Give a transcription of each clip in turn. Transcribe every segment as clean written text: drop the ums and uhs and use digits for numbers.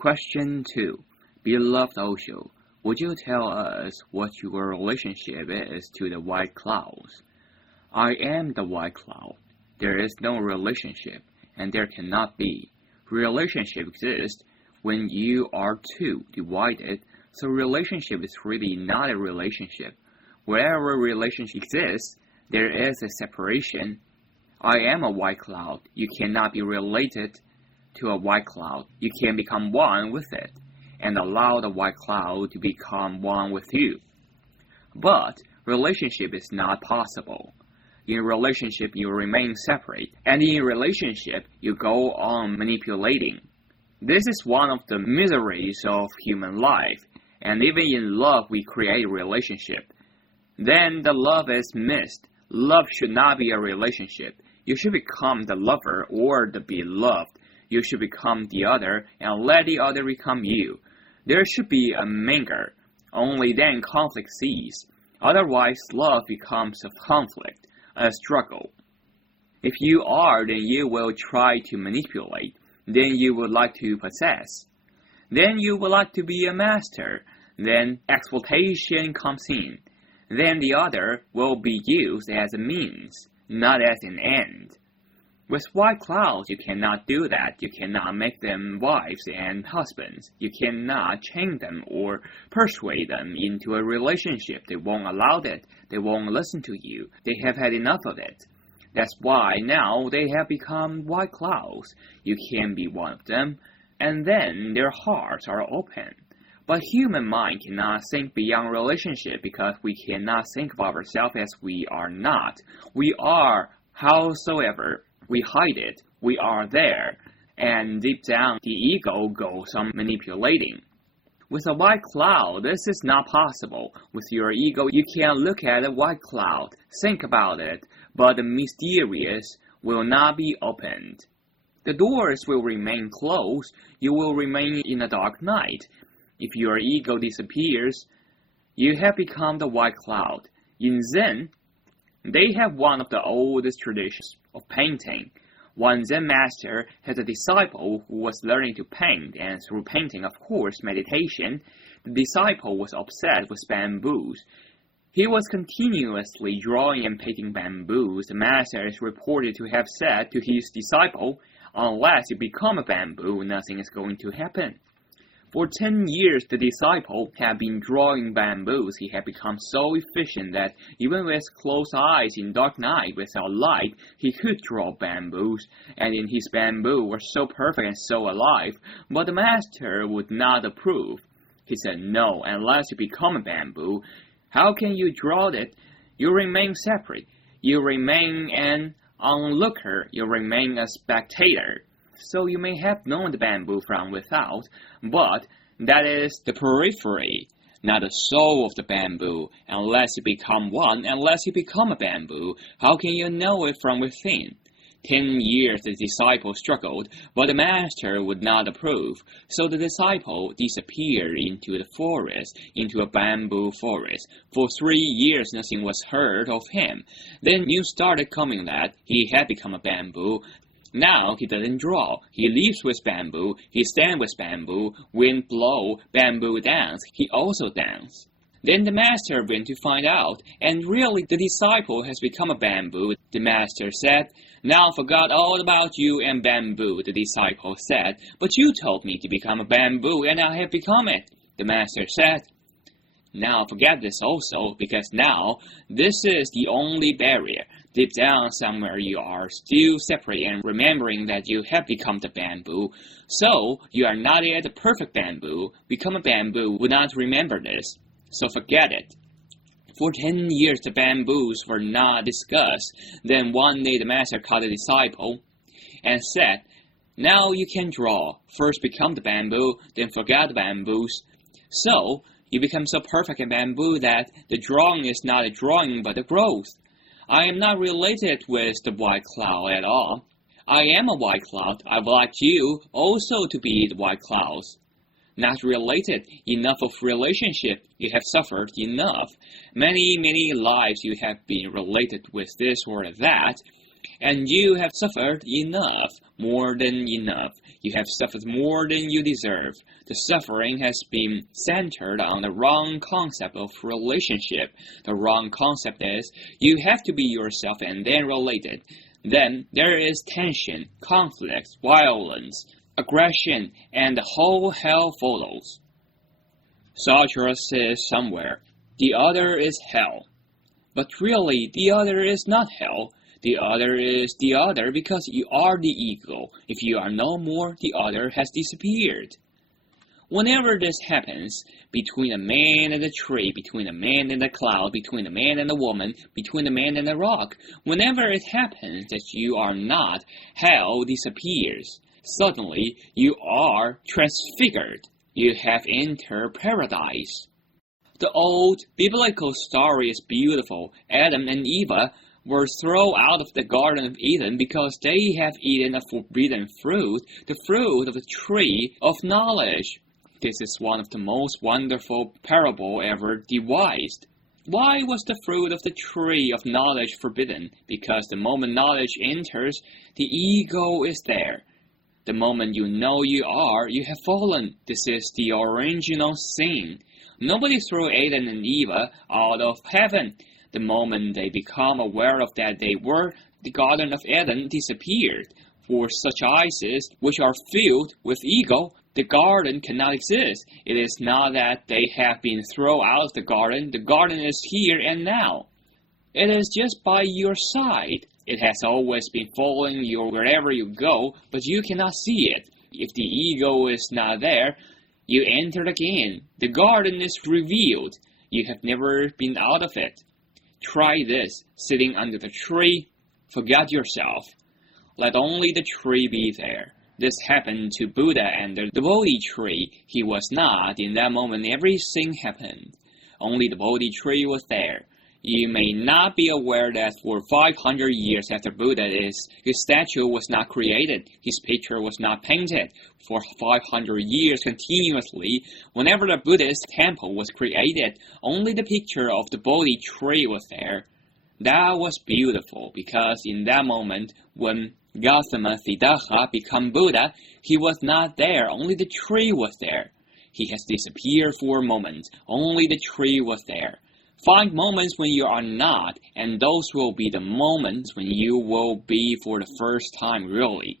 Question 2. Beloved Osho, would you tell us what your relationship is to the white clouds? I am the white cloud. There is no relationship, and there cannot be. Relationship exists when you are two divided, so relationship is really not a relationship. Wherever relationship exists, there is a separation. I am a white cloud. You cannot be related to a white cloud. You can become one with it, and allow the white cloud to become one with you. But relationship is not possible. In relationship, you remain separate, and in relationship, you go on manipulating. This is one of the miseries of human life, and even in love, we create a relationship. Then the love is missed. Love should not be a relationship. You should become the lover or the beloved. You should become the other and let the other become you. There should be a mingle. Only then conflict ceases. Otherwise, love becomes a conflict, a struggle. If you are, then you will try to manipulate. Then you would like to possess. Then you would like to be a master. Then exploitation comes in. Then the other will be used as a means, not as an end. With white clouds, you cannot do that. You cannot make them wives and husbands. You cannot chain them or persuade them into a relationship. They won't allow that. They won't listen to you. They have had enough of it. That's why now they have become white clouds. You can be one of them, and then their hearts are open. But human mind cannot think beyond relationship because we cannot think of ourselves as we are not. We are, howsoever we hide it, we are there, and deep down the ego goes on manipulating. With a white cloud, this is not possible. With your ego, you can look at a white cloud, think about it, but the mysterious will not be opened. The doors will remain closed. You will remain in a dark night. If your ego disappears, you have become the white cloud. In Zen, they have one of the oldest traditions of painting. One Zen master had a disciple who was learning to paint, and through painting, of course, meditation, the disciple was obsessed with bamboos. He was continuously drawing and painting bamboos. The master is reported to have said to his disciple, "Unless you become a bamboo, nothing is going to happen." For 10 years, the disciple had been drawing bamboos. He had become so efficient that even with closed eyes in dark night without light, he could draw bamboos, and in his bamboo were so perfect and so alive. But the master would not approve. He said, "No, unless you become a bamboo, how can you draw it? You remain separate. You remain an onlooker. You remain a spectator. So you may have known the bamboo from without, but that is the periphery, not the soul of the bamboo. Unless you become one, unless you become a bamboo, how can you know it from within?" 10 years the disciple struggled, but the master would not approve. So the disciple disappeared into the forest, into a bamboo forest. For 3 years nothing was heard of him. Then news started coming that he had become a bamboo. Now he doesn't draw. He lives with bamboo. He stands with bamboo. Wind blow, bamboo dance. He also dance. Then the master went to find out, and really the disciple has become a bamboo. The master said, "Now forgot all about you and bamboo." The disciple said, "But you told me to become a bamboo, and I have become it." The master said, "Now forget this also, because now this is the only barrier. Deep down somewhere you are still separate and remembering that you have become the bamboo. So you are not yet the perfect bamboo. Become a bamboo would not remember this. So forget it." For 10 years the bamboos were not discussed. Then one day the master called the disciple and said, "Now you can draw. First become the bamboo, then forget the bamboos. So you become so perfect in bamboo that the drawing is not a drawing but a growth. I am not related with the white cloud at all. I am a white cloud. I would like you also to be the white clouds. Not related. Enough of relationship. You have suffered enough. Many lives you have been related with this or that. And you have suffered enough, more than enough. You have suffered more than you deserve. The suffering has been centered on the wrong concept of relationship. The wrong concept is you have to be yourself and then related. Then there is tension, conflict, violence, aggression, and the whole hell follows. Sartre says somewhere, the other is hell. But really, the other is not hell. The other is the other because you are the ego. If you are no more, the other has disappeared. Whenever this happens, between a man and a tree, between a man and a cloud, between a man and a woman, between a man and a rock, whenever it happens that you are not, hell disappears. Suddenly, you are transfigured. You have entered paradise. The old biblical story is beautiful. Adam and Eve were thrown out of the Garden of Eden because they have eaten a forbidden fruit, the fruit of the tree of knowledge. This is one of the most wonderful parables ever devised. Why was the fruit of the tree of knowledge forbidden? Because the moment knowledge enters, the ego is there. The moment you know you are, you have fallen. This is the original sin. Nobody threw Adam and Eve out of heaven. The moment they become aware of that they were, the Garden of Eden disappeared. For such eyes which are filled with ego, the garden cannot exist. It is not that they have been thrown out of the garden is here and now. It is just by your side. It has always been following you wherever you go, but you cannot see it. If the ego is not there, you entered again. The garden is revealed. You have never been out of it. Try this, sitting under the tree. Forget yourself. Let only the tree be there. This happened to Buddha under the Bodhi tree. He was not. In that moment, everything happened. Only the Bodhi tree was there. You may not be aware that for 500 years after Buddha, his statue was not created, his picture was not painted. For 500 years continuously, whenever the Buddhist temple was created, only the picture of the Bodhi tree was there. That was beautiful, because in that moment, when Gautama Siddhartha became Buddha, he was not there, only the tree was there. He has disappeared for a moment, only the tree was there. Find moments when you are not, and those will be the moments when you will be for the first time really.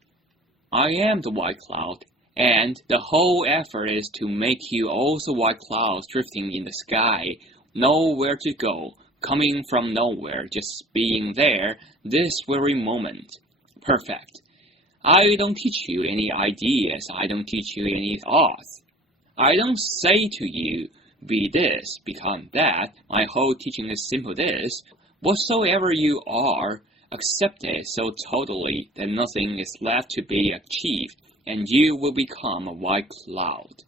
I am the white cloud, and the whole effort is to make you also white clouds drifting in the sky, nowhere to go, coming from nowhere, just being there, this very moment. Perfect. I don't teach you any ideas, I don't teach you any thoughts. I don't say to you, be this, become that. My whole teaching is simple this. Whatsoever you are, accept it so totally that nothing is left to be achieved, and you will become a white cloud.